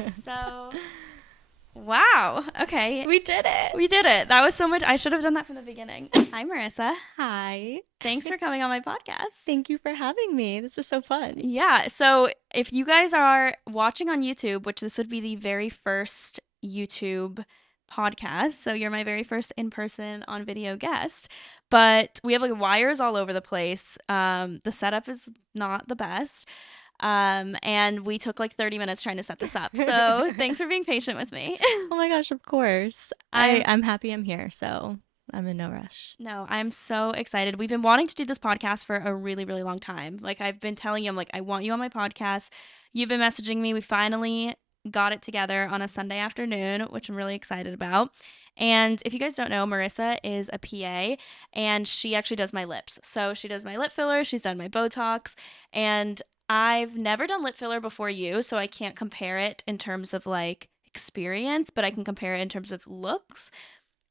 So, wow. Okay. We did it. We did it. That was so much. I should have done that from the beginning. Hi, Marissa. Hi. Thanks for coming on my podcast. Thank you for having me. This is so fun. Yeah. So, if you guys are watching on YouTube, which this would be the very first YouTube podcast, so you're my very first in person on video guest, but we have like wires all over the place. The setup is not the best. And we took like 30 minutes trying to set this up. So thanks for being patient with me. Oh my gosh, of course. I'm I'm happy I'm here, so I'm in no rush. No, I'm so excited. We've been wanting to do this podcast for a really, really long time. Like I've been telling you, I'm like, I want you on my podcast. You've been messaging me. We finally got it together on a Sunday afternoon, which I'm really excited about. And if you guys don't know, Marissa is a PA and she actually does my lips. So she does my lip filler, she's done my Botox, and I've never done lip filler before you, so I can't compare it in terms of like experience, but I can compare it in terms of looks.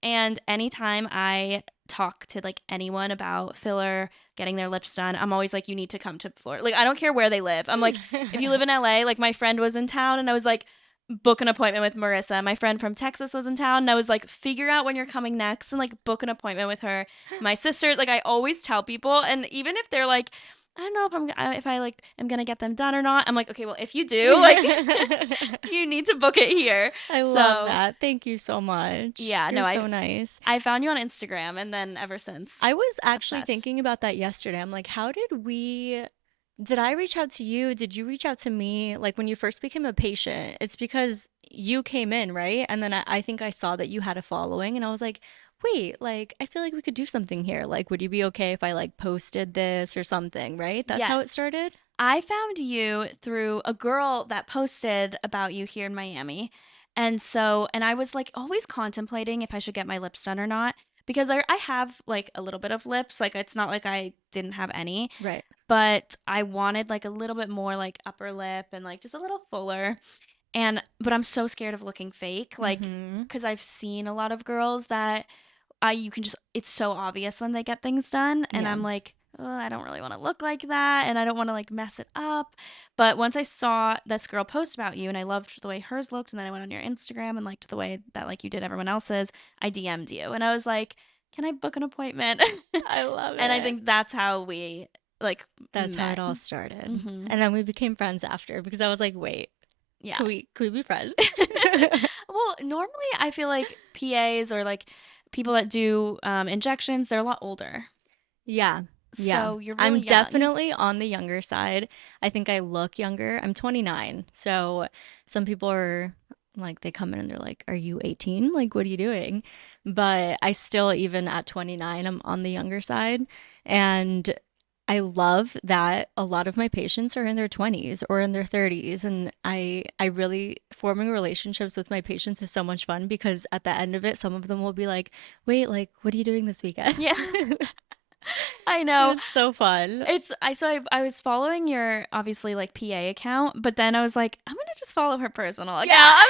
And anytime I talk to like anyone about filler, getting their lips done, I'm always like, you need to come to Florida. Like, I don't care where they live. I'm like, if you live in LA, like my friend was in town and I was like, book an appointment with Marissa. My friend from Texas was in town and I was like, figure out when you're coming next and like book an appointment with her. My sister, like I always tell people, and even if they're like, I don't know if I like am gonna get them done or not. I'm like, okay, well, if you do, like, you need to book it here. I love So that. Thank you so much. yeah, no, You're so nice. I found you on Instagram, and then ever since, I was actually obsessed. thinking about that yesterday. I'm like, did I reach out to you? Did you reach out to me? Like when you first became a patient, it's because you came in, right? And then I think I saw that you had a following and I was like, wait, like I feel like we could do something here. Like, would you be okay if I like posted this or something, right? That's how it Yes. started? I found you through a girl that posted about you here in Miami. And I was like always contemplating if I should get my lips done or not because I have like a little bit of lips. Like it's not like I didn't have any, Right. but I wanted like a little bit more like upper lip and like just a little fuller. But I'm so scared of looking fake, like, Mm-hmm. because I've seen a lot of girls that you can just, it's so obvious when they get things done. And Yeah. I'm like, oh, I don't really want to look like that. And I don't want to like mess it up. But once I saw this girl post about you and I loved the way hers looked, and then I went on your Instagram and liked the way that like you did everyone else's, I DM'd you and I was like, can I book an appointment? I love And I it. think that's how we like That's how it met. all started. Hmm. And then we became friends after because I was like, wait, Yeah. could we be friends? Well, normally I feel like PAs or like people that do injections, they're a lot older. Yeah. Yeah. So you're I'm really young. definitely on the younger side. I think I look younger. I'm 29. So some people are like, they come in and they're like, are you 18? Like, what are you doing? But I still, even at 29, I'm on the younger side. And I love that a lot of my patients are in their 20s or in their 30s. And I really, forming relationships with my patients is so much fun because at the end of it, some of them will be like, wait, like, what are you doing this weekend? Yeah, I know. It's so fun. I was following your obviously like PA account, but then I was like, I'm gonna just follow her personal account. Yeah.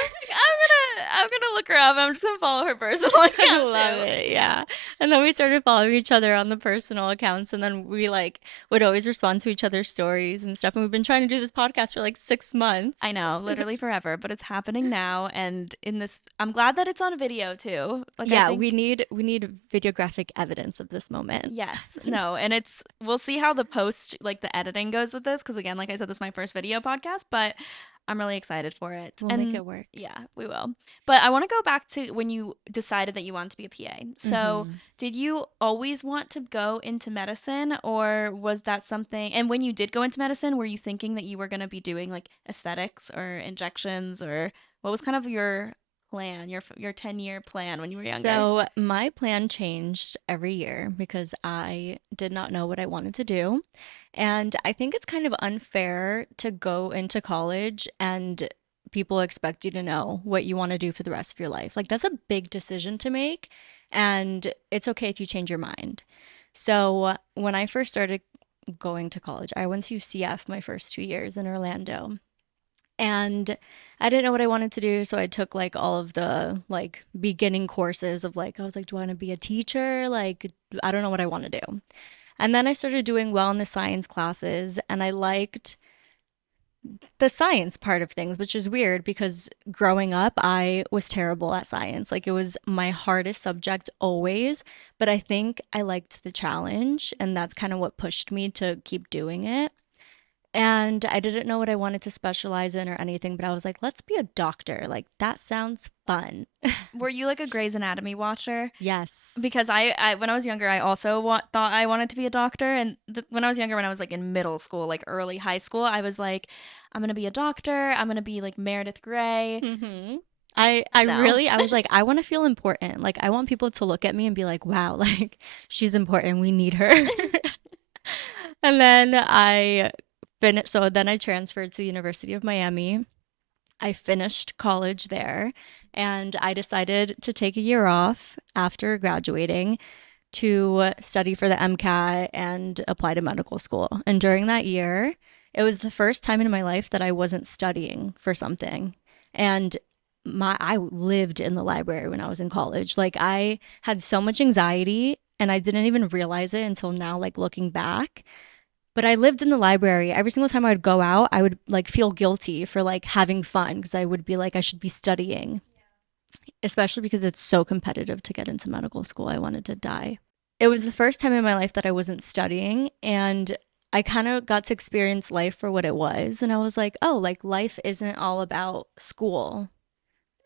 I'm gonna look her up. I'm just gonna follow her personal I account love too. it. Yeah. And then we started following each other on the personal accounts. And then we like would always respond to each other's stories and stuff. And we've been trying to do this podcast for like 6 months. I know, literally forever, but it's happening now. And in this, I'm glad that it's on video too. Like I Yeah, think we need videographic evidence of this moment. yes, no, and we'll see how the post, like the editing goes with this, because again, like I said, this is my first video podcast, but I'm really excited for it. We'll make And it work. yeah, we will. But I want to go back to when you decided that you wanted to be a PA. So, Hmm. did you always want to go into medicine, or was that something? And when you did go into medicine, were you thinking that you were going to be doing like aesthetics or injections, or what was kind of your plan, your 10-year plan when you were younger? So my plan changed every year because I did not know what I wanted to do. And I think it's kind of unfair to go into college and people expect you to know what you want to do for the rest of your life. Like, that's a big decision to make. And it's okay if you change your mind. So, when I first started going to college, I went to CF my first 2 years in Orlando. And I didn't know what I wanted to do, so I took like all of the like beginning courses of like I was like, do I want to be a teacher? Like I don't know what I want to do. And then I started doing well in the science classes and I liked the science part of things, which is weird because growing up, I was terrible at science. Like it was my hardest subject always, but I think I liked the challenge, and that's kind of what pushed me to keep doing it. And I didn't know what I wanted to specialize in or anything, but I was like, let's be a doctor. Like that sounds fun. Were you like a Grey's Anatomy watcher? Yes. Because I when I was younger, I also thought I wanted to be a doctor. And when I was younger, when I was like in middle school, like early high school, I was like, I'm gonna be a doctor. I'm gonna be like Meredith Grey. Hmm. I No. really I was like I want to feel important. Like I want people to look at me and be like, "Wow, like she's important. We need her." And then I finished so then I transferred to the University of Miami. I finished college there and I decided to take a year off after graduating to study for the MCAT and apply to medical school. And during that year, it was the first time in my life that I wasn't studying for something. And I lived in the library when I was in college. Like I had so much anxiety and I didn't even realize it until now, like looking back. But I lived in the library. Every single time I would go out, I would like feel guilty for like having fun because I would be like, I should be studying, especially because it's so competitive to get into medical school. I wanted to die. It was the first time in my life that I wasn't studying, and I kind of got to experience life for what it was. And I was like, oh, like life isn't all about school.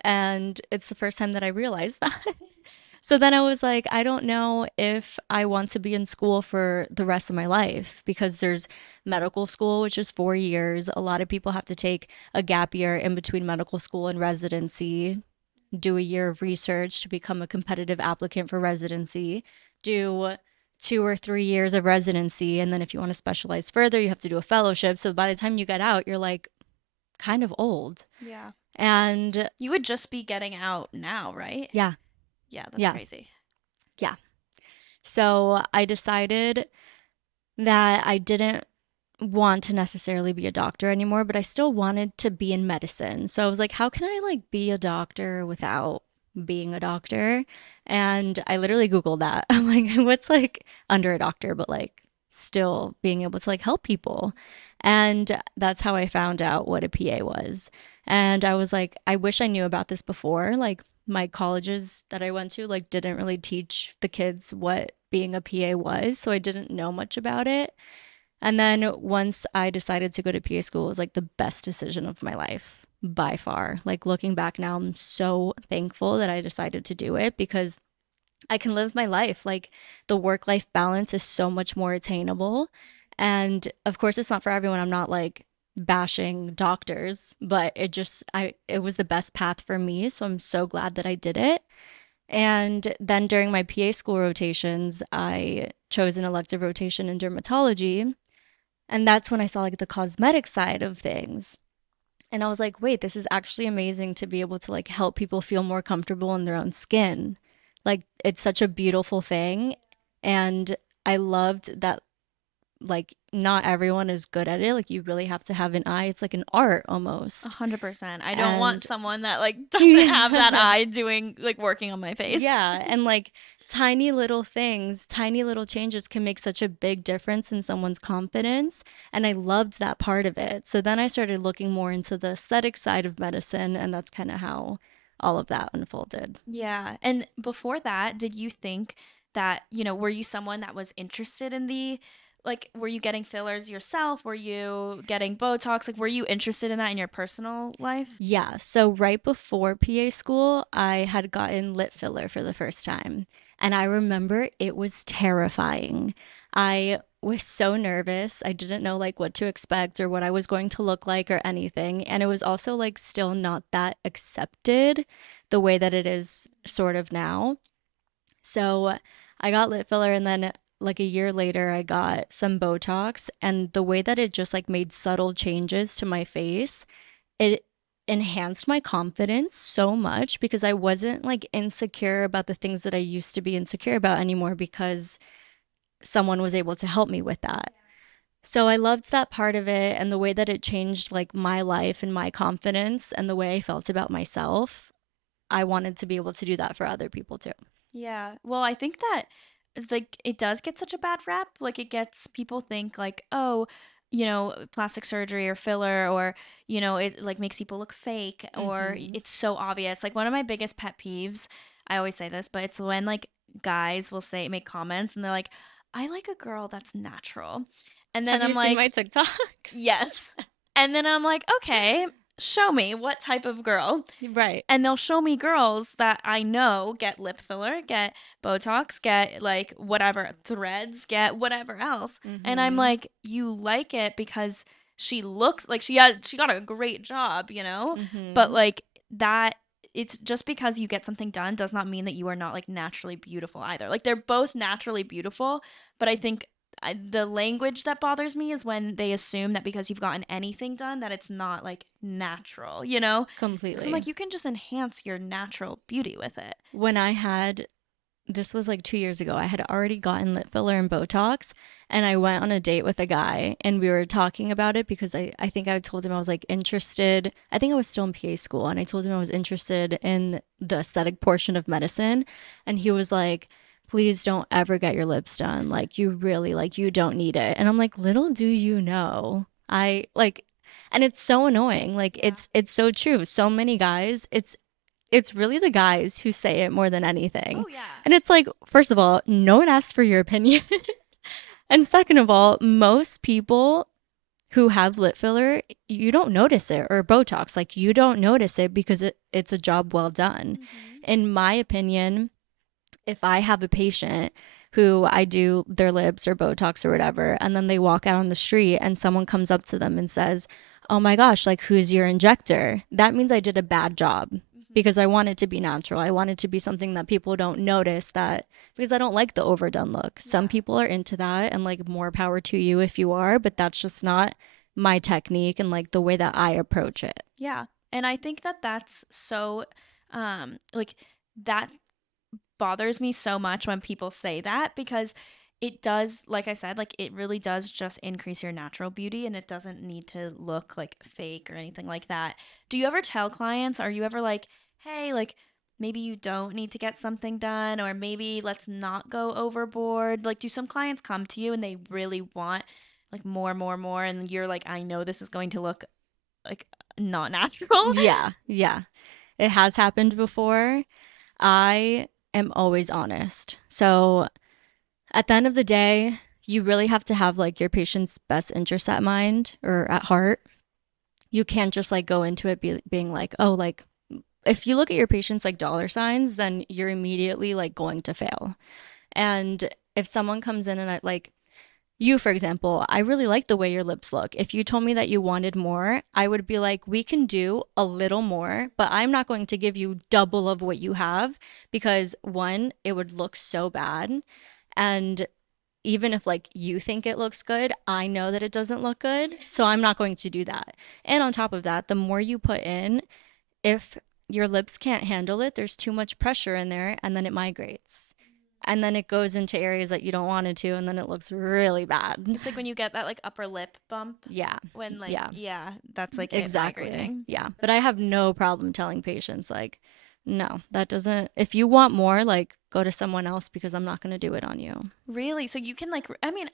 And it's the first time that I realized that. So then I was like, I don't know if I want to be in school for the rest of my life because there's medical school, which is 4 years. A lot of people have to take a gap year in between medical school and residency, do a year of research to become a competitive applicant for residency, do 2 or 3 years of residency. And then if you want to specialize further, you have to do a fellowship. So by the time you get out, you're like kind of old. Yeah. And You would just be getting out now, right? yeah, Yeah, that's yeah, crazy. yeah. So I decided that I didn't want to necessarily be a doctor anymore, but I still wanted to be in medicine. So I was like, how can I like be a doctor without being a doctor? And I literally Googled that. I'm like, what's like under a doctor, but like still being able to like help people. And that's how I found out what a PA was. And I was like, I wish I knew about this before. Like my colleges that I went to like didn't really teach the kids what being a PA was, so I didn't know much about it. And then once I decided to go to PA school, it was like the best decision of my life by far. Like looking back now, I'm so thankful that I decided to do it because I can live my life. Like the work life balance is so much more attainable. And of course, it's not for everyone. I'm not like bashing doctors, but it was the best path for me. So I'm so glad that I did it. And then during my PA school rotations, I chose an elective rotation in dermatology, and that's when I saw like the cosmetic side of things. And I was like, wait, this is actually amazing to be able to like help people feel more comfortable in their own skin. Like it's such a beautiful thing. And I loved that like not everyone is good at it. Like you really have to have an eye. It's like an art A almost. 100%. I don't want And someone that like doesn't have that yeah. eye doing like working on my face. Yeah, and like tiny little things, tiny little changes can make such a big difference in someone's confidence. And I loved that part of it. So then I started looking more into the aesthetic side of medicine, and that's kind of how all of that unfolded. Yeah. And before that, did you think that, were you someone that was interested in were you getting fillers yourself? Were you getting Botox? Like, were you interested in that in your personal life? Yeah, so right before PA school, I had gotten lip filler for the first time. And I remember it was terrifying. I was so nervous. I didn't know like what to expect or what I was going to look like or anything. And it was also like still not that accepted the way that it is sort of now. So I got lip filler and then like a year later I got some Botox, and the way that it just like made subtle changes to my face, it enhanced my confidence so much because I wasn't like insecure about the things that I used to be insecure about anymore because someone was able to help me with that. So I loved that part of it and the way that it changed like my life and my confidence and the way I felt about myself. I wanted to be able to do that for other people too. Yeah. Well, I think that like it does get such a bad rap. Like it gets people think like, "Oh, plastic surgery or filler, or, it like makes people look fake, or Mm-hmm. it's so obvious. Like one of my biggest pet peeves, I always say this, but it's when like guys will make comments and they're like, I like a girl that's natural. And then Have you I'm seen my like, TikToks? yes. And then I'm like, okay, show me what type of girl. Right. And they'll show me girls that I know get lip filler, get Botox, get like whatever threads, get whatever else. And I'm Mm-hmm. like, you like it because she looks like she got a great job, you know? But Mm-hmm. like that it's just because you get something done does not mean that you are not like naturally beautiful either. Like they're both naturally beautiful, but I think the language that bothers me is when they assume that because you've gotten anything done that it's not like natural, you know? Because I'm Completely. like, you can just enhance your natural beauty with it. When I had this was like 2 years ago. I had already gotten lip filler and Botox, and I went on a date with a guy, and we were talking about it because I think I told him I was like interested. I think I was still in PA school, and I told him I was interested in the aesthetic portion of medicine. And he was like, please don't ever get your lips done. Like, you really, like, you don't need it. And I'm like, little do you know. I like, and it's so annoying. Like Yeah. it's so true. So many guys, it's really the guys who say it more than anything. Oh, yeah. And it's like, first of all, no one asked for your opinion. And second of all, most people who have lip filler, you don't notice it, or Botox, like you don't notice it because it's a job well done. Mm-hmm. In my opinion, if I have a patient who I do their lips or Botox or whatever, and then they walk out on the street and someone comes up to them and says, oh my gosh, like who's your injector? That means I did a bad job Mm-hmm. because I want it to be natural. I want it to be something that people don't notice that because I don't like the overdone look. Some Yeah. people are into that and like more power to you if you are, but that's just not my technique and like the way that I approach it. Yeah. And I think that that's so, like, that bothers me so much when people say that, because it does, like I said, like it really does just increase your natural beauty and it doesn't need to look like fake or anything like that. Do you ever tell clients, are you ever like, hey, like maybe you don't need to get something done, or maybe let's not go overboard? Like, do some clients come to you and they really want like more, more, more, and you're like, I know this is going to look like not natural? Yeah, yeah. It has happened before. I am always honest. So at the end of the day, you really have to have like your patient's best interest at mind or at heart. You can't just like go into it being like, oh, like if you look at your patients like dollar signs, then you're immediately like going to fail. And if someone comes in and I like you, for example, I really like the way your lips look. If you told me that you wanted more, I would be like, we can do a little more, but I'm not going to give you double of what you have because one, it would look so bad. And even if like you think it looks good, I know that it doesn't look good. So I'm not going to do that. And on top of that, the more you put in, if your lips can't handle it, there's too much pressure in there and then it migrates. And then it goes into areas that you don't want it to, and then it looks really bad. It's like when you get that like upper lip bump, Yeah. when like, Yeah. yeah, that's like it Exactly. migrating. Yeah. But I have no problem telling patients, like, no, that doesn't, if you want more, like, go to someone else because I'm not going to do it on you. Really? So you can like, I mean,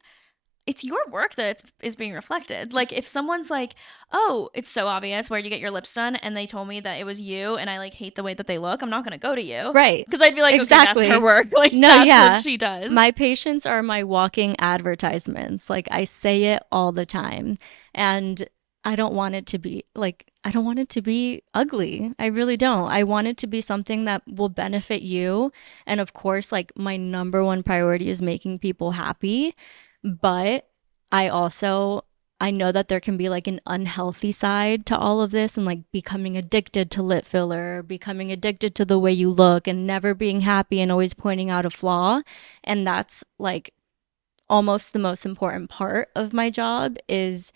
it's your work that is being reflected. Like if someone's like, "Oh, it's so obvious where you get your lips done," and they told me that it was you, and I like hate the way that they look, I'm not gonna go to you Right. because I'd be like, "Okay, that's her Exactly. work. Like No, that's what yeah. she does." My patients are my walking advertisements. Like, I say it all the time. And I don't want it to be like, I don't want it to be ugly. I really don't. I want it to be something that will benefit you. And of course, like, my number one priority is making people happy. But I also, I know that there can be like an unhealthy side to all of this and like becoming addicted to lip filler, becoming addicted to the way you look and never being happy and always pointing out a flaw. And that's like almost the most important part of my job is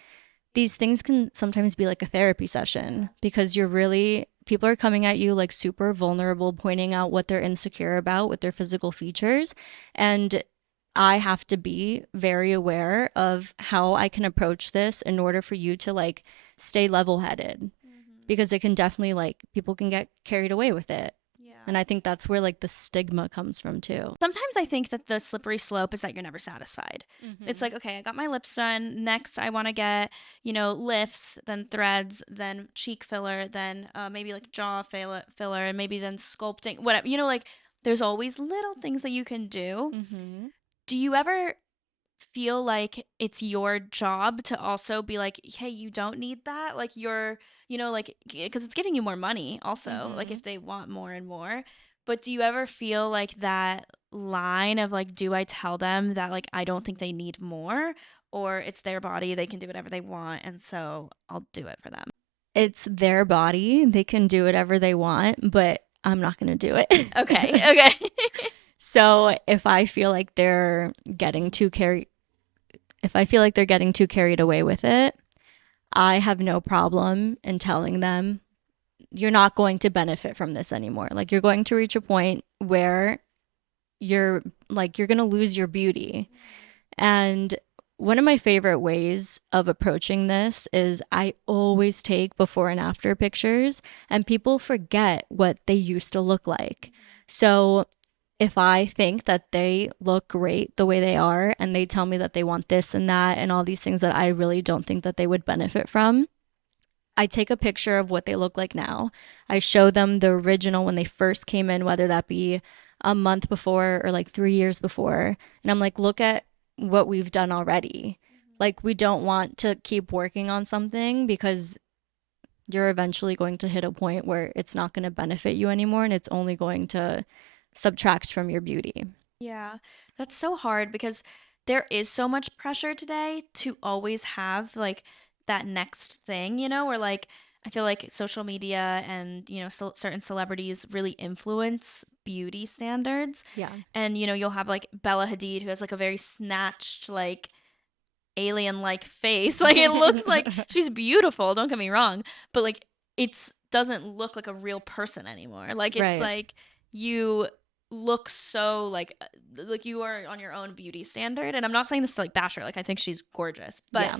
these things can sometimes be like a therapy session because you're really people are coming at you like super vulnerable, pointing out what they're insecure about with their physical features. And I have to be very aware of how I can approach this in order for you to like stay level headed Mm-hmm. because it can definitely like people can get carried away with it. Yeah. And I think that's where like the stigma comes from too. Sometimes I think that the slippery slope is that you're never satisfied. It's Mm-hmm. like, okay, I got my lips done. Next, I want to get, lifts, then threads, then cheek filler, then maybe like filler, and maybe then sculpting, whatever. Like there's always little things that you can do. Mm-hmm. Do you ever feel like it's your job to also be like, hey, you don't need that? Like like, because it's giving you more money also, like Mm-hmm. if they want more and more. But do you ever feel like that line of like, do I tell them that like I don't think they need more? Or it's their body, they can do whatever they want, and so I'll do it for them. It's their body. They can do whatever they want, but I'm not going to do it. Okay, okay. So if I feel like they're getting too carried, if I feel like they're getting too carried away with it, I have no problem in telling them you're not going to benefit from this anymore. Like you're going to reach a point where you're going to lose your beauty. And one of my favorite ways of approaching this is I always take before and after pictures, and people forget what they used to look like. So if I think that they look great the way they are and they tell me that they want this and that and all these things that I really don't think that they would benefit from, I take a picture of what they look like now. I show them the original when they first came in, whether that be a month before or like 3 years before. And I'm like, look at what we've done already. Like, we don't want to keep working on something because you're eventually going to hit a point where it's not going to benefit you anymore and it's only going to subtract from your beauty. Yeah, that's so hard because there is so much pressure today to always have like that next thing, where like I feel like social media and, certain celebrities really influence beauty standards. Yeah. And, you'll have like Bella Hadid who has like a very snatched, like alien like face. Like it looks like she's beautiful, don't get me wrong, but like it's doesn't look like a real person anymore. Like it's Right. like you look so like you are on your own beauty standard. And I'm not saying this to like bash her. Like I think she's gorgeous, but Yeah.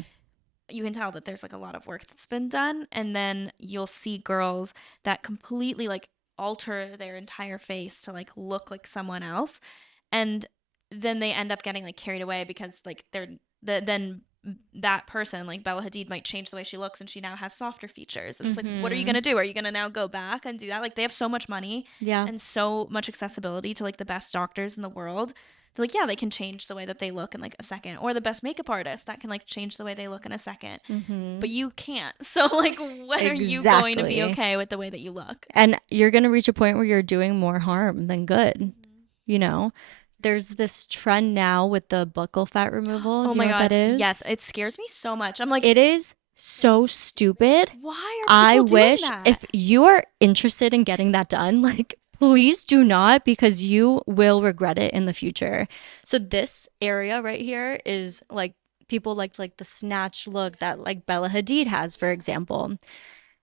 you can tell that there's like a lot of work that's been done. And then you'll see girls that completely like alter their entire face to like look like someone else, and then they end up getting like carried away because like then that person like Bella Hadid might change the way she looks and she now has softer features, and it's like, what are you Mm-hmm. going to do? Are you going to now go back and do that? Like they have so much money Yeah. and so much accessibility to like the best doctors in the world. They're like, yeah, they can change the way that they look in like a second, or the best makeup artist that can like change the way they look in a second, Mm-hmm. but you can't. So like when are you going to be Exactly. okay with the way that you look? And you're going to reach a point where you're doing more harm than good. Mm-hmm. You know, there's this trend now with the buccal fat removal. Oh Do you my know what that god, yes, is? it scares me so much. I'm like, It is so stupid. why are I people doing wish that? if you are interested in getting that done, like, please do not because you will regret it in the future. So, this area right here is like people like the snatch look that like Bella Hadid has, for example.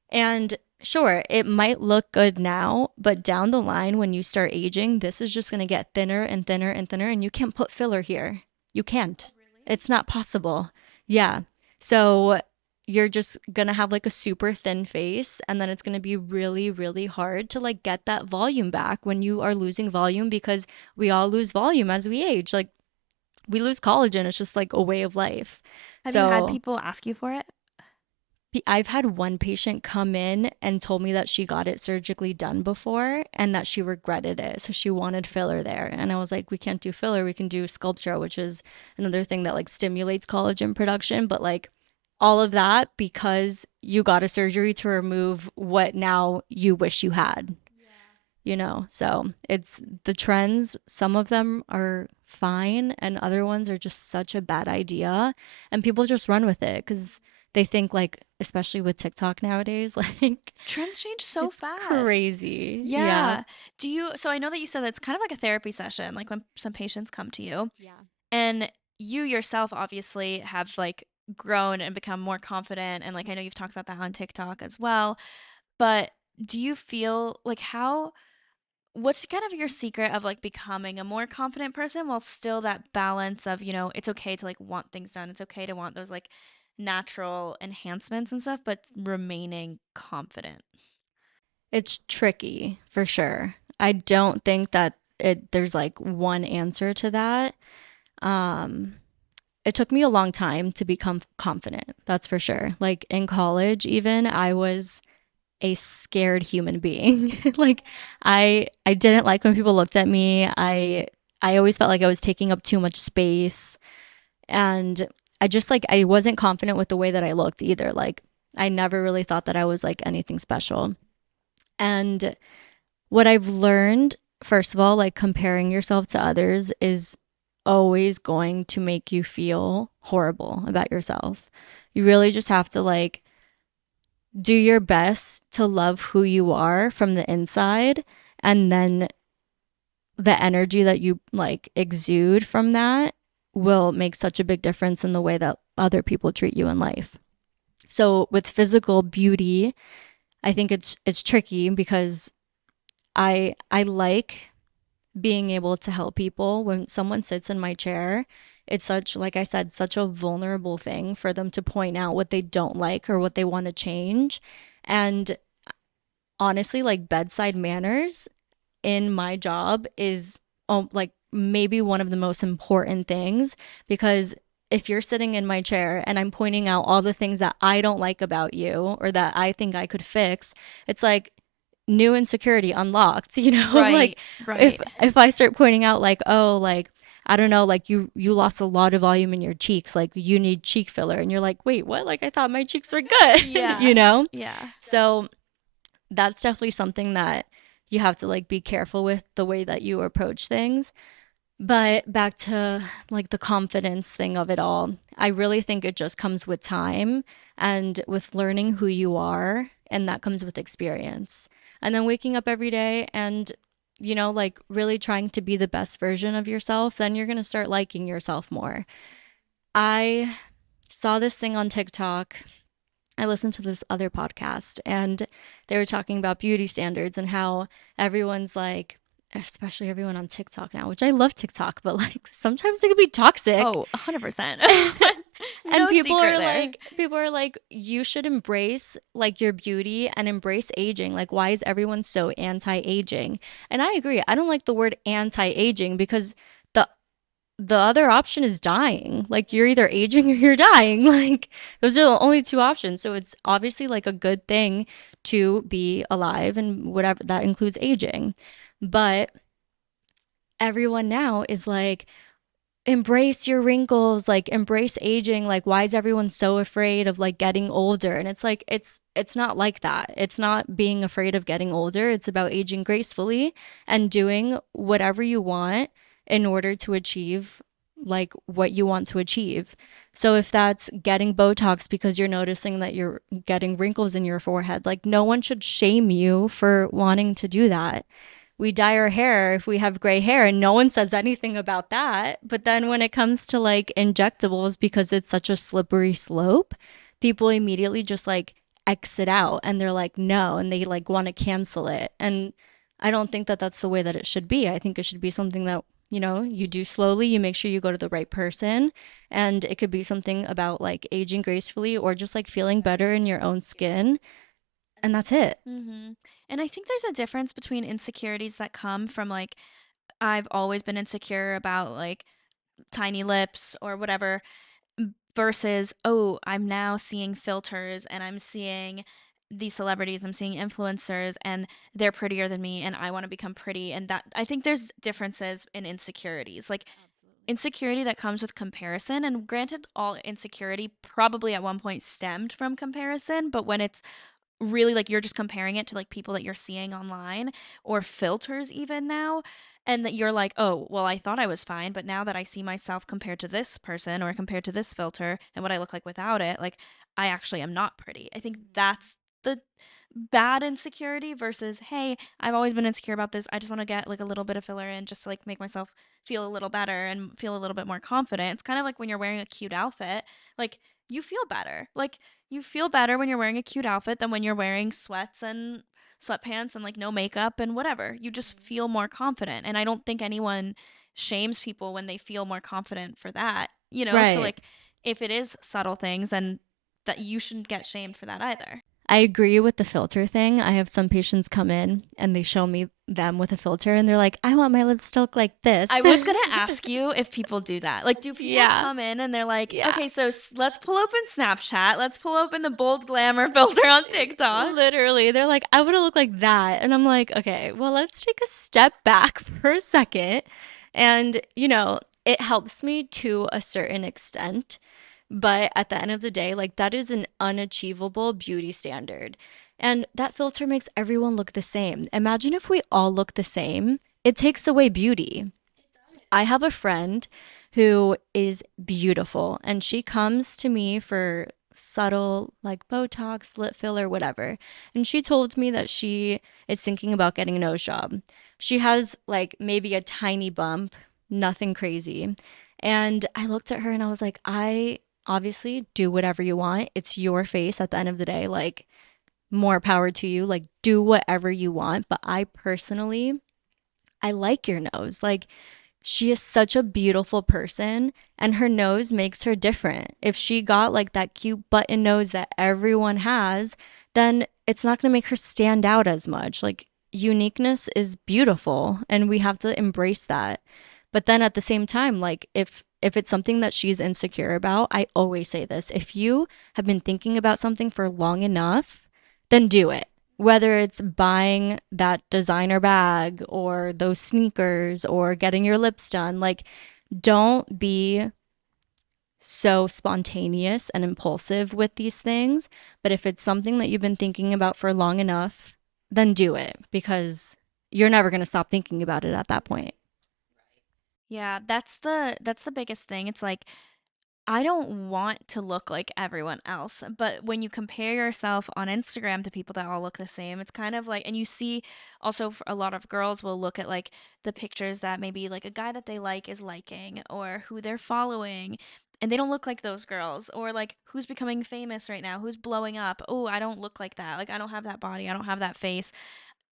And sure, it might look good now, but down the line, when you start aging, this is just going to get thinner and thinner and thinner, and you can't put filler here. You can't. It's not possible. Yeah. So you're just going to have like a super thin face, and then it's going to be really, really hard to like get that volume back when you are losing volume because we all lose volume as we age. Like we lose collagen. It's just like a way of life. Have you had So people ask you for it? I've had one patient come in and told me that she got it surgically done before and that she regretted it. So she wanted filler there. And I was like, we can't do filler. We can do sculpture, which is another thing that like stimulates collagen production. But like all of that because you got a surgery to remove what now you wish you had, you know? So it's the trends. Some of them are fine and other ones are just such a bad idea. And people just run with it because they think like, especially with TikTok nowadays, like Trends change so it's fast. crazy. Yeah. Yeah. So I know that you said that it's kind of like a therapy session, like when some patients come to you, Yeah. and you yourself obviously have like grown and become more confident. And like I know you've talked about that on TikTok as well. But do you feel like what's kind of your secret of like becoming a more confident person while still that balance of, it's okay to like want things done. It's okay to want those like natural enhancements and stuff, but remaining confident. It's tricky for sure. I don't think that there's like one answer to that. Um, it took me a long time to become confident. That's for sure. Like in college, even I was a scared human being. Like I didn't like when people looked at me. I always felt like I was taking up too much space, and I just like I wasn't confident with the way that I looked either. Like I never really thought that I was like anything special. And what I've learned, first of all, like comparing yourself to others is always going to make you feel horrible about yourself. You really just have to like do your best to love who you are from the inside, and then the energy that you like exude from that will make such a big difference in the way that other people treat you in life. So with physical beauty, I think it's tricky because I like being able to help people. When someone sits in my chair, it's such, like I said, such a vulnerable thing for them to point out what they don't like or what they want to change. And honestly, like bedside manners in my job is like maybe one of the most important things, because if you're sitting in my chair and I'm pointing out all the things that I don't like about you or that I think I could fix, it's like new insecurity unlocked, you know? Like Right, if right. if I start pointing out like, oh, like I don't know, like you lost a lot of volume in your cheeks, like you need cheek filler, and you're like, "Wait, what? Like I thought my cheeks were good." You Yeah, know? yeah. So that's definitely something that you have to like be careful with the way that you approach things. But back to like the confidence thing of it all, I really think it just comes with time and with learning who you are, and that comes with experience. And then waking up every day and like really trying to be the best version of yourself, then you're going to start liking yourself more. I saw this thing on TikTok. I listened to this other podcast, and they were talking about beauty standards and how everyone's like, especially everyone on TikTok now, which I love TikTok, but like sometimes it can be toxic. Oh, 100%. And No secret there. people are like, you should embrace like your beauty and embrace aging. Like, why is everyone so anti-aging? And I agree. I don't like the word anti-aging because the the other option is dying. Like you're either aging or you're dying. Like those are the only two options. So it's obviously like a good thing to be alive, and whatever that includes aging. But everyone now is like, embrace your wrinkles, like embrace aging. Like why is everyone so afraid of like getting older? And it's like it's not like that. It's not being afraid of getting older. It's about aging gracefully and doing whatever you want in order to achieve like what you want to achieve. So if that's getting Botox because you're noticing that you're getting wrinkles in your forehead, like no one should shame you for wanting to do that. We dye our hair if we have gray hair, and no one says anything about that. But then when it comes to like injectables, because it's such a slippery slope, people immediately just like exit out and they're like no, and they like want to cancel it. And I don't think that that's the way that it should be. I think it should be something that you do slowly. You make sure you go to the right person, and it could be something about like aging gracefully or just like feeling better in your own skin, and that's it. And I think there's a difference between insecurities that come from like I've always been insecure about like tiny lips or whatever versus oh, I'm now seeing filters and I'm seeing these celebrities, I'm seeing influencers and they're prettier than me and I want to become pretty and that I think there's differences in insecurities. Like insecurity that comes with comparison and granted all insecurity probably at one point stemmed from comparison, but when it's really like you're just comparing it to like people that you're seeing online or filters even now and that you're like oh well I thought I was fine but now that I see myself compared to this person or compared to this filter and what I look like without it like I actually am not pretty. I think that's the bad insecurity versus hey I've always been insecure about this I just want to get like a little bit of filler in just to like make myself feel a little better and feel a little bit more confident. It's kind of like when you're wearing a cute outfit like you feel better like you feel better when you're wearing a cute outfit than when you're wearing sweats and sweatpants and like no makeup and whatever. You just feel more confident. And I don't think anyone shames people when they feel more confident for that, you know? So, Right. like, if it is subtle things, then that you shouldn't get shamed for that either. I agree with the filter thing. I have some patients come in and they show me them with a filter and they're like, I want my lips to look like I this. was gonna ask you if people do that. Like, do people Yeah. come in and they're like, Yeah. okay, so let's pull open Snapchat, let's pull open the bold glamour filter on TikTok. Literally, they're like, I want to look like that. And I'm like, okay, well, let's take a step back for a second. And, it helps me to a certain extent. But at the end of the day, like, that is an unachievable beauty standard. And that filter makes everyone look the same. Imagine if we all look the same, it takes away beauty. I have a friend who is beautiful and she comes to me for subtle like Botox, lip filler, whatever. And she told me that she is thinking about getting a nose job. She has like maybe a tiny bump, nothing crazy. And I looked at her and I was like, I obviously do whatever you want. It's your face at the end of the day. Like, more power to you. Like, do whatever you want. But I personally, I like your nose. Like, she is such a beautiful person and her nose makes her different. If she got like that cute button nose that everyone has, then it's not going to make her stand out as much. Like uniqueness is beautiful and we have to embrace that. But then at the same time, like if it's something that she's insecure about, I always say this. If you have been thinking about something for long enough, then do it, whether it's buying that designer bag or those sneakers or getting your lips done, like don't be so spontaneous and impulsive with these things. But if it's something that you've been thinking about for long enough, then do it because you're never going to stop thinking about it at that point. Yeah, that's the biggest thing. It's like I don't want to look like everyone else, but when you compare yourself on Instagram to people that all look the same, it's kind of like, and you see also for a lot of girls will look at like the pictures that maybe like a guy that they like is liking or who they're following, and they don't look like those girls, or like who's becoming famous right now, who's blowing up. Oh, I don't look like that. Like I don't have that body, I don't have that face,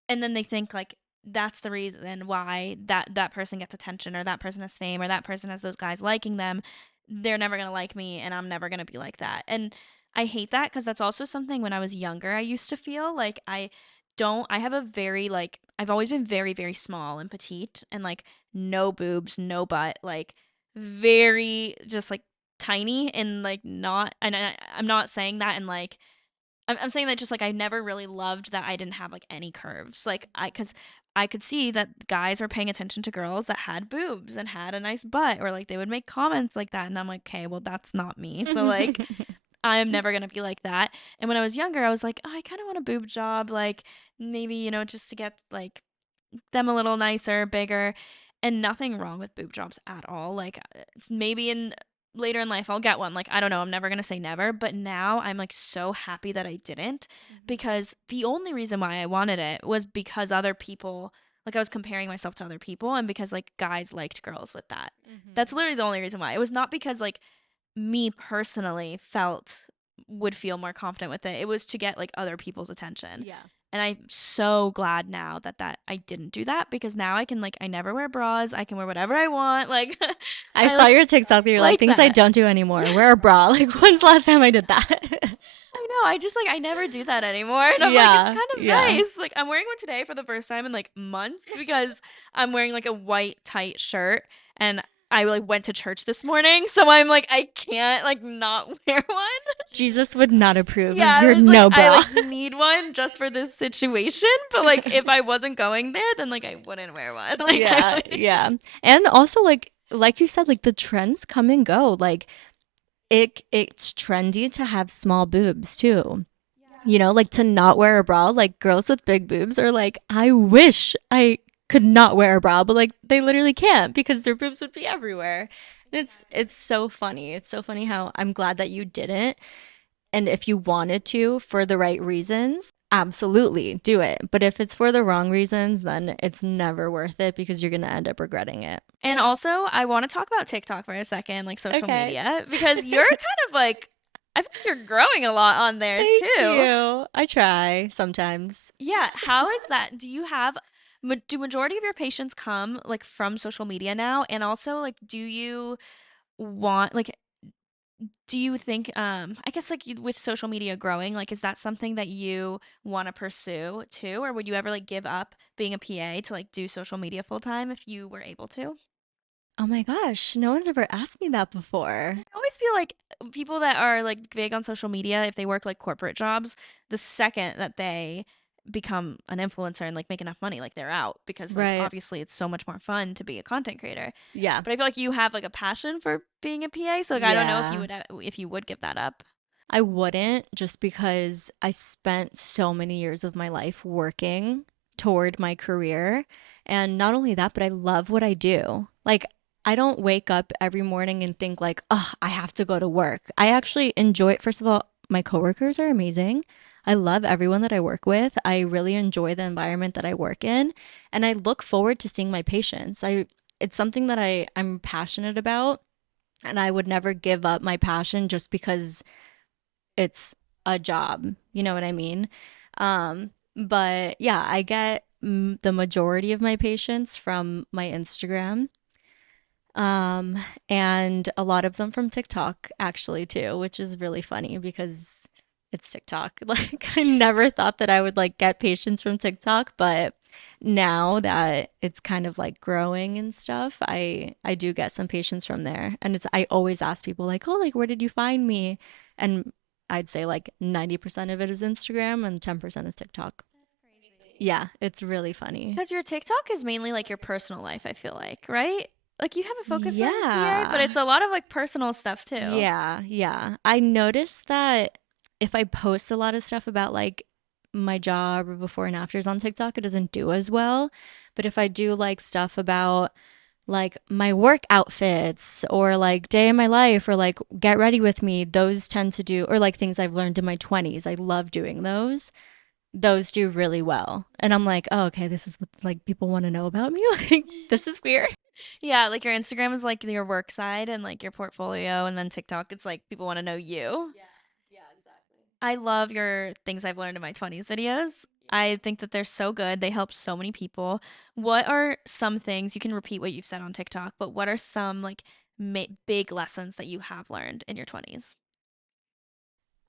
and then they think like that's the reason why that person gets attention or that person has fame or that person has those guys liking them. They're never going to like me and I'm never going to be like that. And I hate that because that's also something when I was younger I used to feel like I have a very like I've always been very very small and petite and like no boobs, no butt, like very just like tiny and like not and I'm not saying that and like I'm saying that just like I never really loved that I didn't have like any curves. Like because I could see that guys were paying attention to girls that had boobs and had a nice butt, or like they would make comments like that. And I'm like, okay, well, that's not me. So like, I'm never going to be like that. And when I was younger, I was like, oh, I kind of want a boob job. Like maybe, just to get like them a little nicer, bigger, and nothing wrong with boob jobs at all. Like maybe in later in life I'll get one. Like I don't know, I'm never going to say never, but now I'm like so happy that I didn't because the only reason why I wanted it was because other people like I was comparing myself to other people and because like guys liked girls with that. That's Mhm. literally the only reason why. It was not because like me personally felt would feel more confident with it. It was to get like other people's attention. Yeah. And I'm so glad now that I didn't do that because now I can like I never wear bras. I can wear whatever I want. Like I I saw your TikTok. You're like like things I that. don't do anymore. Wear a bra. Like when's the last time I did that? I know. I just like I never do that anymore. And I'm like it's Yeah. kind of Yeah. nice. Like I'm wearing one today for the first time in like months because I'm wearing like a white tight shirt and I like went to church this morning, so I'm like I can't like not wear one. Jesus would not approve Yeah, of I your was like, no I bra. like need one just for this situation, but like if I wasn't going there, then like I wouldn't wear one. Like I Yeah, like, yeah. And also like you said, like the trends come and go. Like it's trendy to have small boobs too. Like to not wear a bra, like girls with big boobs are like, I wish I could not wear a bra, but like they literally can't because their boobs would be everywhere. And it's so funny. It's so funny how I'm glad that you didn't. And if you wanted to for the right reasons, absolutely do it. But if it's for the wrong reasons, then it's never worth it because you're going to end up regretting it. and also I want to talk about TikTok for a second, like social Okay. media, because you're kind of like I feel like you're growing a lot on there Thank too. you. I try sometimes. Yeah, how is that? Do you have do majority of your patients come like from social media now? And also like do you want like Do you think, I guess like with social media growing, like, is that something that you want to pursue too? Or would you ever like give up being a PA to like do social media full time if you were able to? Oh my gosh, no one's ever asked me that before. I always feel like people that are like big on social media, if they work like corporate jobs, the second that they become an influencer and like make enough money, like they're out because like Right. obviously it's so much more fun to be a content creator. Yeah. But I feel like you have like a passion for being a PA, so like I don't know Yeah. if you would give that up. I wouldn't, just because I spent so many years of my life working toward my career. And not only that, but I love what I do. Like, I don't wake up every morning and think like, oh, I have to go to work. I actually enjoy it. First of all, my coworkers are amazing. I love everyone that I work with. I really enjoy the environment that I work in, and I look forward to seeing my patients. It's something that I'm passionate about, and I would never give up my passion just because it's a job. You know what I mean? But yeah, I get the majority of my patients from my Instagram, um, and a lot of them from TikTok actually too, which is really funny because it's TikTok. Like I never thought that I would like get patients from TikTok, but now that it's kind of like growing and stuff, I do get some patients from there. And it's I always ask people like, "Oh, like where did you find me?" And I'd say like 90% of it is Instagram and 10% is TikTok. Yeah, it's really funny. Because your TikTok is mainly like your personal life, I feel like, right? Like you have a focus on PA, but Yeah. it's a lot of like personal stuff too. Yeah, yeah. I noticed that if I post a lot of stuff about like my job or before and afters on TikTok, it doesn't do as well. But if I do like stuff about like my work outfits or like day in my life or like get ready with me, those tend to do, or like things I've learned in my 20s. I love doing those. Those do really well. And I'm like, oh, okay, this is what like people want to know about me. Like, this is weird. Yeah, like your Instagram is like your work side and like your portfolio, and then TikTok, it's like people want to know you. Yeah, yeah, exactly. I love your things I've learned in my 20s videos. I think that they're so good. They help so many people. What are some things you can repeat what you've said on TikTok, but what are some like big lessons that you have learned in your 20s?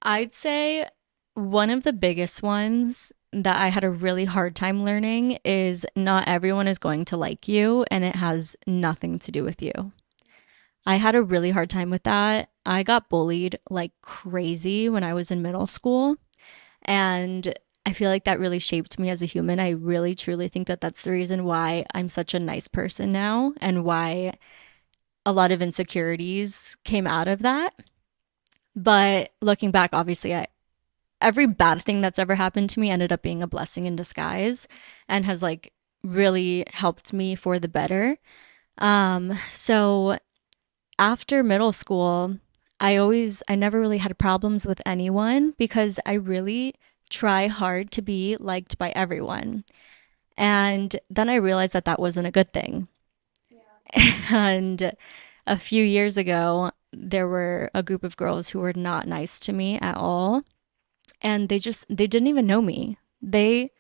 I'd say one of the biggest ones that I had a really hard time learning is not everyone is going to like you, and it has nothing to do with you. I had a really hard time with that. I got bullied like crazy when I was in middle school, and I feel like that really shaped me as a human. I really truly think that that's the reason why I'm such a nice person now and why a lot of insecurities came out of that. But looking back, obviously, every bad thing that's ever happened to me ended up being a blessing in disguise and has like really helped me for the better. So after middle school, I never really had problems with anyone because I really try hard to be liked by everyone. And then I realized that that wasn't a good thing. And a few years ago, there were a group of girls who were not nice to me at all, and they didn't even know me. They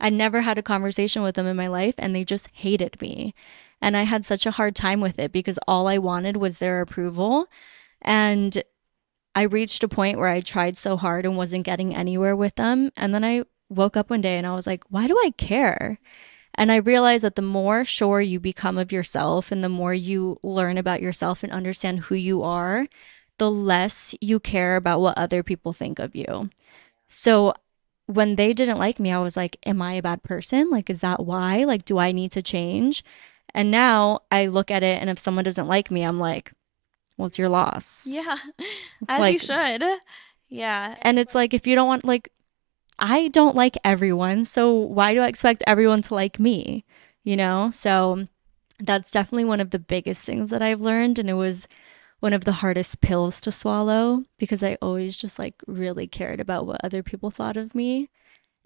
I never had a conversation with them in my life, and they just hated me. And I had such a hard time with it because all I wanted was their approval. And I reached a point where I tried so hard and wasn't getting anywhere with them. And then I woke up one day and I was like, why do I care? And I realized that the more sure you become of yourself and the more you learn about yourself and understand who you are, the less you care about what other people think of you. So when they didn't like me, I was like, am I a bad person? Like, is that why? Like, do I need to change? And now I look at it, and if someone doesn't like me, I'm like, well, it's your loss. Yeah, as you Like, should. Yeah. and it's like, if you don't want, like, I don't like everyone. So why do I expect everyone to like me? You know? So that's definitely one of the biggest things that I've learned. And it was one of the hardest pills to swallow because I always just like really cared about what other people thought of me.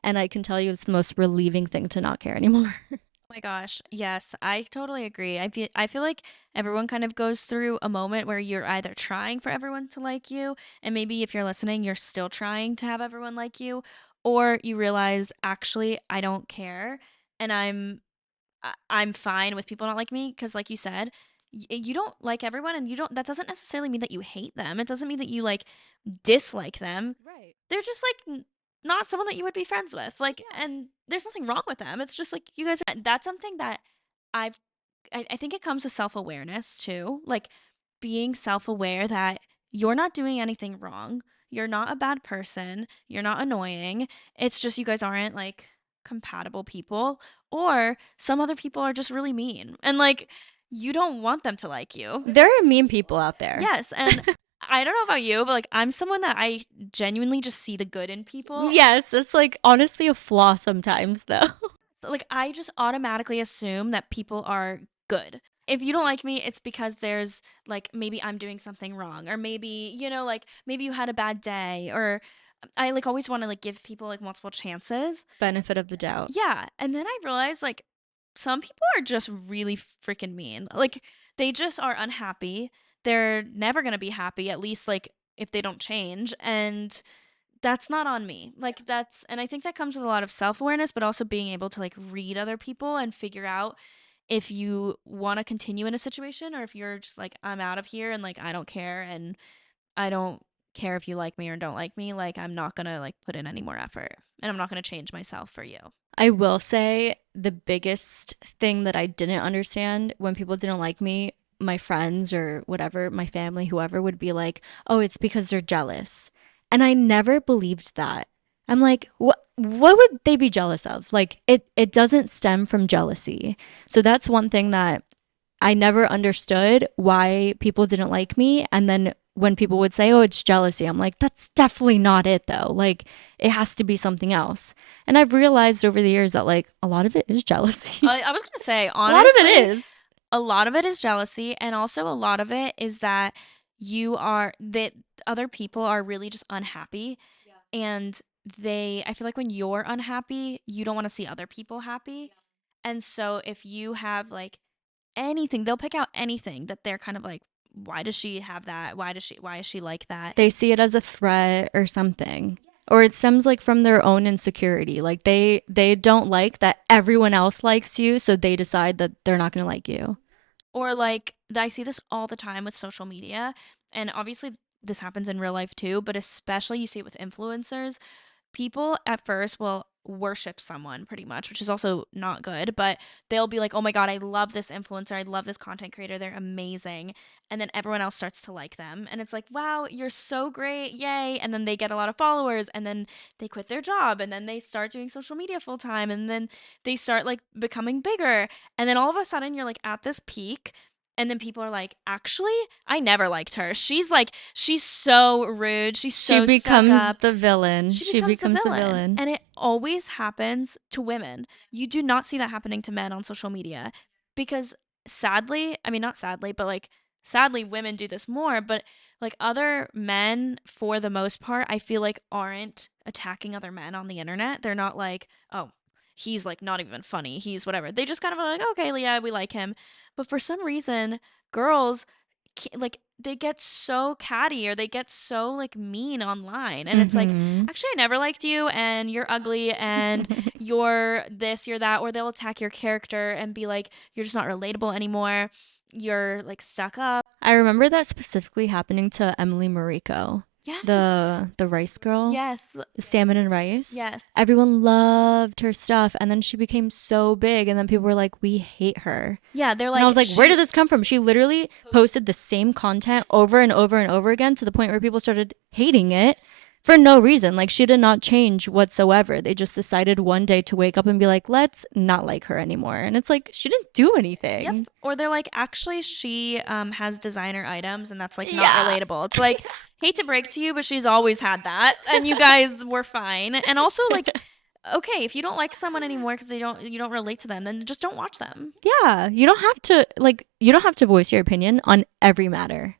And I can tell you it's the most relieving thing to not care anymore. Oh my gosh. Yes, I totally agree. I feel like everyone kind of goes through a moment where you're either trying for everyone to like you, and maybe if you're listening, you're still trying to have everyone like you, or you realize actually I don't care and I'm fine with people not like me because like you said, you don't like everyone, and you don't that doesn't necessarily mean that you hate them. It doesn't mean that you like dislike them. Right. They're just like not someone that you would be friends with. Like, Yeah. and there's nothing wrong with them. It's just like you guys are. That's something that I've I think it comes with self-awareness too. Like being self-aware that you're not doing anything wrong. You're not a bad person. You're not annoying. It's just you guys aren't like compatible people, or some other people are just really mean. And like you don't want them to like you. There are mean people out there. Yes, and I don't know about you, but like I'm someone that I genuinely just see the good in people. Yes, that's like honestly a flaw sometimes, though. So, like I just automatically assume that people are good. If you don't like me, it's because there's like maybe I'm doing something wrong, or maybe, like maybe you had a bad day, or I like always want to like give people like multiple chances. Benefit of the doubt. Yeah, and then I realized like some people are just really freaking mean. Like they just are unhappy. They're never going to be happy, at least like if they don't change, and that's not on me. Like that's and I think that comes with a lot of self-awareness, but also being able to like read other people and figure out if you want to continue in a situation, or if you're just like I'm out of here and like I don't care, and I don't care if you like me or don't like me, like I'm not going to like put in any more effort, and I'm not going to change myself for you. I will say the biggest thing that I didn't understand when people didn't like me, my friends or whatever, my family, whoever would be like, "Oh, it's because they're jealous." And I never believed that. I'm like, what would they be jealous of? Like it doesn't stem from jealousy. So that's one thing that I never understood why people didn't like me. And then when people would say, oh, it's jealousy, I'm like, that's definitely not it, though. Like, it has to be something else. And I've realized over the years that, like, a lot of it is jealousy. I was going to say, A lot of it honestly, is. a lot of it is jealousy, and also a lot of it is that that other people are really just unhappy, and I feel like when you're unhappy, you don't want to see other people happy. And so if you have like anything, they'll pick out anything that they're kind of like, why does she have that? Why is she like that? They see it as a threat or something. Or it stems like from their own insecurity. Like they don't like that everyone else likes you, so they decide that they're not going to like you. Or like I see this all the time with social media, and obviously this happens in real life too, but especially you see it with influencers. People at first will worship someone pretty much, which is also not good, but they'll be like, oh my God, I love this influencer. I love this content creator. They're amazing. And then everyone else starts to like them. And it's like, wow, you're so great. Yay. And then they get a lot of followers, and then they quit their job, and then they start doing social media full time, and then they start like becoming bigger. And then all of a sudden you're like at this peak, and then people are like, actually, I never liked her. She's so rude. She's She so stuck becomes up. the villain. She She becomes the becomes the villain. villain. And it always happens to women. You do not see that happening to men on social media, because sadly, I mean, not sadly, but like sadly, women do this more. But like other men, for the most part, I feel like aren't attacking other men on the internet. They're not like, oh, he's like not even funny. He's whatever. They just kind of are like, okay, yeah, we like him. But for some reason, girls like they get so catty, or they get so like mean online, and it's like, Mhm. actually I never liked you, and you're ugly, and you're this, you're that. Or they'll attack your character and be like, you're just not relatable anymore, you're like stuck up. I remember that specifically happening to Emily Mariko, Yes. the rice girl, Yes. the salmon and rice. Yes. Everyone loved her stuff, and then she became so big, and then people were like, "We hate her." Yeah, they're And I like was like, "Where did this come from?" She literally posted the same content over and over and over again to the point where people started hating it for no reason. Like she did not change whatsoever. They just decided one day to wake up and be like, "Let's not like her anymore." And it's like she didn't do Yep. anything. Or they're like, actually, she has designer items, and that's like not Yeah. relatable. It's like, hate to break to you, but she's always had that, and you guys were fine. And also, like, okay, if you don't like someone anymore because you don't relate to them, then just don't watch them. Yeah, you don't have to voice your opinion on every matter.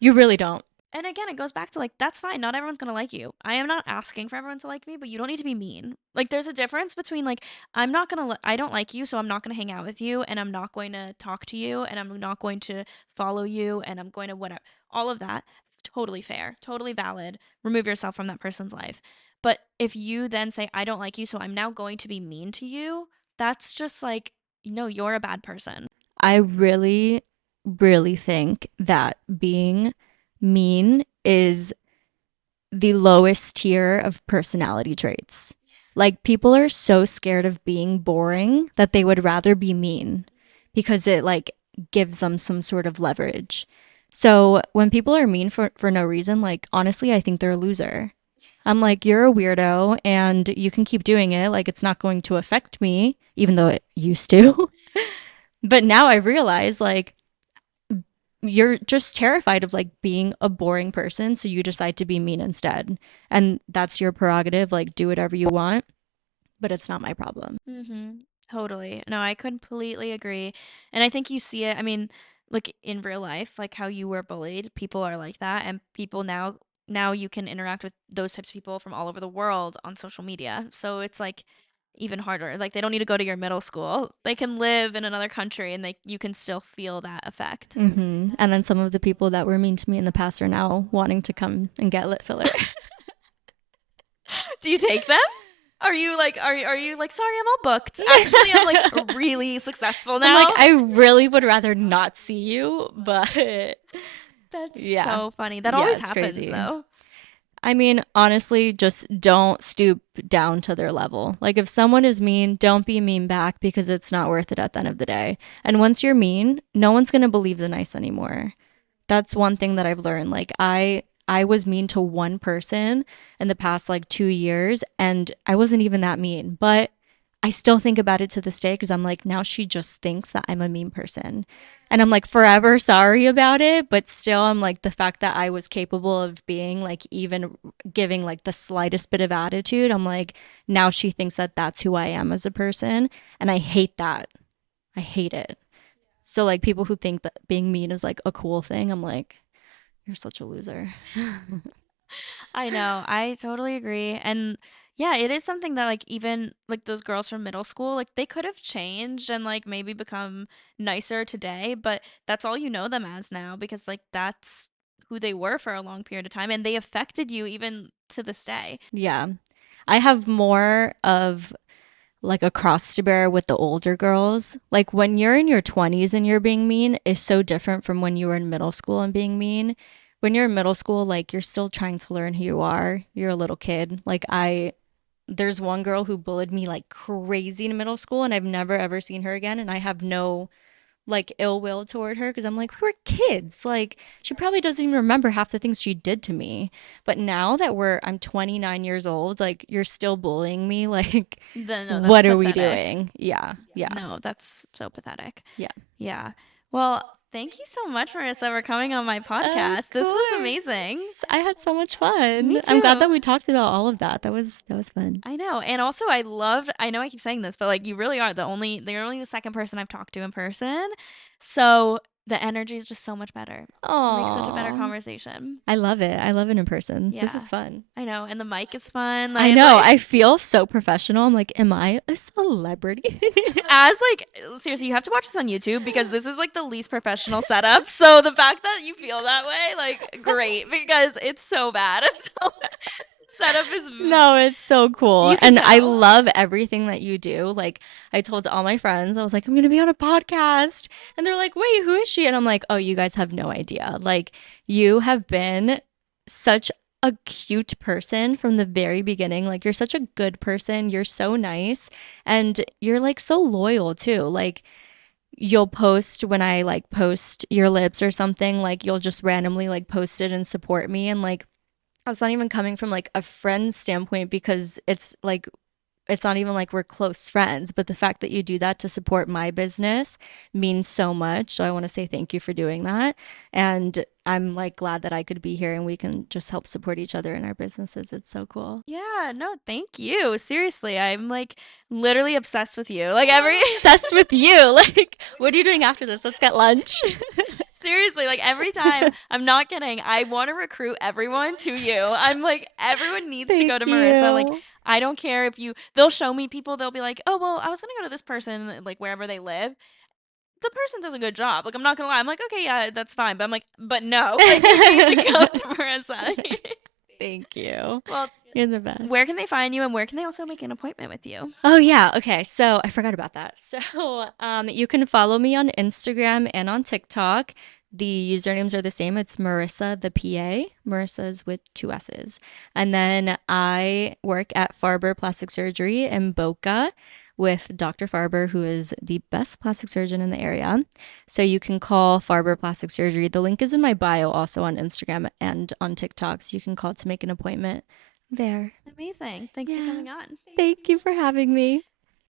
You really don't. And again, it goes back to like, that's fine. Not everyone's gonna like you. I am not asking for everyone to like me, but you don't need to be mean. Like, there's a difference between like, I don't like you, so I'm not gonna hang out with you, and I'm not going to talk to you, and I'm not going to follow you, and I'm going to whatever. All of that, totally fair, totally valid. Remove yourself from that person's life. But if you then say, I don't like you, so I'm now going to be mean to you, that's just like, no, you're a bad person. I really really think that being mean is the lowest tier of personality traits. Like, people are so scared of being boring that they would rather be mean because it like gives them some sort of leverage. So when people are mean for no reason, like honestly, I think they're a loser. I'm like, you're a weirdo and you can keep doing it. Like, it's not going to affect me, even though it used to. But now I realize, like, you're just terrified of like being a boring person. So you decide to be mean instead. And that's your prerogative. Like, do whatever you want, but it's not my problem. Mm-hmm. Totally. No, I completely agree. And I think you see it, I mean, like in real life, like how you were bullied, people are like that. And people now you can interact with those types of people from all over the world on social media. So it's like even harder. Like they don't need to go to your middle school. They can live in another country and you can still feel that effect. And then some of the people that were mean to me in the past are now wanting to come and get lip filler. Do you take them? Are you like sorry I'm all booked? Actually, I'm like really successful I'm like, now. I really would rather not see you, but That's yeah. so funny. That Yeah, always it's happens crazy. though. I mean, honestly, just don't stoop down to their level. Like, if someone is mean, don't be mean back because it's not worth it at the end of the day. And once you're mean, no one's going to believe the nice anymore. That's one thing that I've learned. Like, I was mean to one person in the past like 2 years and I wasn't even that mean, but I still think about it to this day because I'm like, now she just thinks that I'm a mean person. And I'm like forever sorry about it, but still I'm like the fact that I was capable of being like even giving like the slightest bit of attitude, I'm like now she thinks that that's who I am as a person and I hate that. I hate it. So like people who think that being mean is like a cool thing, I'm like you're such a loser. I know. I totally agree. And yeah, it is something that like even like those girls from middle school, like they could have changed and like maybe become nicer today, but that's all you know them as now because like that's who they were for a long period of time and they affected you even to this day. Yeah. I have more of like a cross to bear with the older girls. Like when you're in your 20s and you're being mean is so different from when you were in middle school and being mean. When you're in middle school, like you're still trying to learn who you are. You're a little kid. There's one girl who bullied me like crazy in middle school and I've never ever seen her again. And I have no like ill will toward her because I'm like, we're kids. Like, she probably doesn't even remember half the things she did to me. But now that I'm 29 years old, like, you're still bullying me. Like, No, that's what are we pathetic. doing? Yeah, yeah, No, that's so pathetic. yeah. Yeah. Well, thank you so much, Marissa, for coming on my Of podcast. This was amazing. course. I had so much Me fun. I'm glad too. that we talked about all of that. That was fun. I know. And also I know I keep saying this, but like you really are you're only the second person I've talked to in person. So the energy is just so much better. It makes such a better Oh, conversation. I love it. I love it in person. This Yeah. is fun. I know. And the mic is fun. I Like, know. like I feel so professional. I'm like, am I a celebrity? as like seriously, you have to watch this on YouTube because this is like the least professional setup. So the fact that you feel that way, like great because it's so bad. It's so bad. Setup is No, it's so cool. you can And I tell. love everything that you do. Like, I told all my friends, I was like, I'm going to be on a podcast. And they're like, wait, who is she? And I'm like, oh, you guys have no idea. Like, you have been such a cute person from the very beginning. Like, you're such a good person. You're so nice. And you're like so loyal too. Like, you'll post when I like post your lips or something, like, you'll just randomly like post it and support me. And like, it's not even coming from like a friend standpoint because it's not even like we're close friends, but the fact that you do that to support my business means so much. So I want to say thank you for doing that. And I'm like glad that I could be here and we can just help support each other in our businesses. It's so cool. Yeah, no, thank you. Seriously, I'm like literally obsessed with you. Like I'm every obsessed with you. Like, what are you doing after this? Let's get lunch. seriously, like every time, I'm not kidding. I want to recruit everyone to you. I'm like everyone needs to go Thank to Marissa. Like you. I don't care if they'll show me people, they'll be like, "Oh, well, I was going to go to this person like wherever they live." The person does a good job. Like I'm not going to lie. I'm like, "Okay, yeah, that's fine." But I'm like, "But no, like you need to go to Marissa." Thank you. Well, You're the Where can they best. find you and where can they also make an appointment with you? Oh yeah, okay. So I forgot about that. So you can follow me on Instagram and on TikTok. The usernames are the same. It's Marissa the PA. Marissa's with two S's. And then I work at Farber Plastic Surgery in Boca with Dr. Farber, who is the best plastic surgeon in the area. So you can call Farber Plastic Surgery. The link is in my bio also on Instagram and on TikTok. So you can call to make an appointment there. Amazing. Thanks for Yeah. coming on. Thank you for having me.